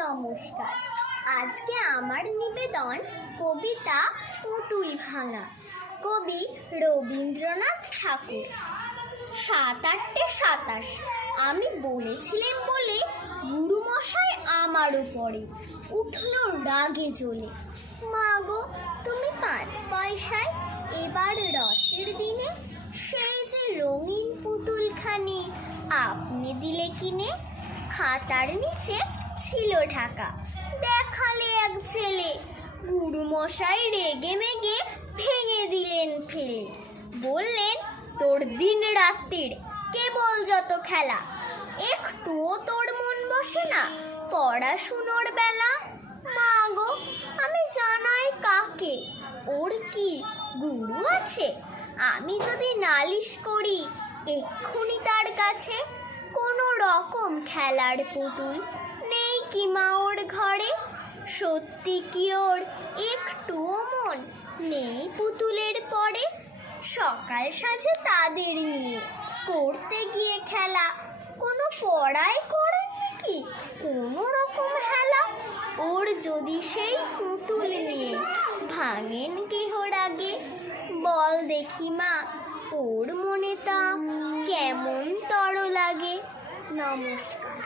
নমস্কার। আজকে আমার নিবেদন কবিতা পুতুল ভাঙা, কবি রবীন্দ্রনাথ ঠাকুর। ৭-৮-২৭ আমি বলেছিলাম বলে গুরুমশাই আমার উপরে উঠল রাগে জ্বলে। মা গো, তুমি 5 পয়সায় এবার রথের দিনে সেই যে রঙিন পুতুলখানি আপনি দিলে কিনে। খাতার নিচে ছিল ঢাকা, দেখালে এক ছেলে। গুরুমশাই রেগে মেগে ভেঙে দিলেন ফেলে। বললেন, তোর দিন রাত্রির কেবল যত খেলা, একটুও তোর মন বসে না পড়াশুনোর বেলা। মা গো, আমি জানাই কাকে, ওর কি গুরু আছে? আমি যদি নালিশ করি এক্ষুনি তার কাছে। কোনো রকম খেলার পুতুল নেই কি মা ওর ঘরে? সত্যি কি ওর একটুও মন নেই পুতুলের পরে? সকাল সাজে তাদের নিয়ে করতে গিয়ে খেলা, কোনো পড়ায় করেন নাকি কোনো রকম হেলা? ওর যদি সেই পুতুল নিয়ে ভাঙেন কেহর আগে, বল দেখি মা, ওর মনে তা কেমন তর লাগে। নমস্কার।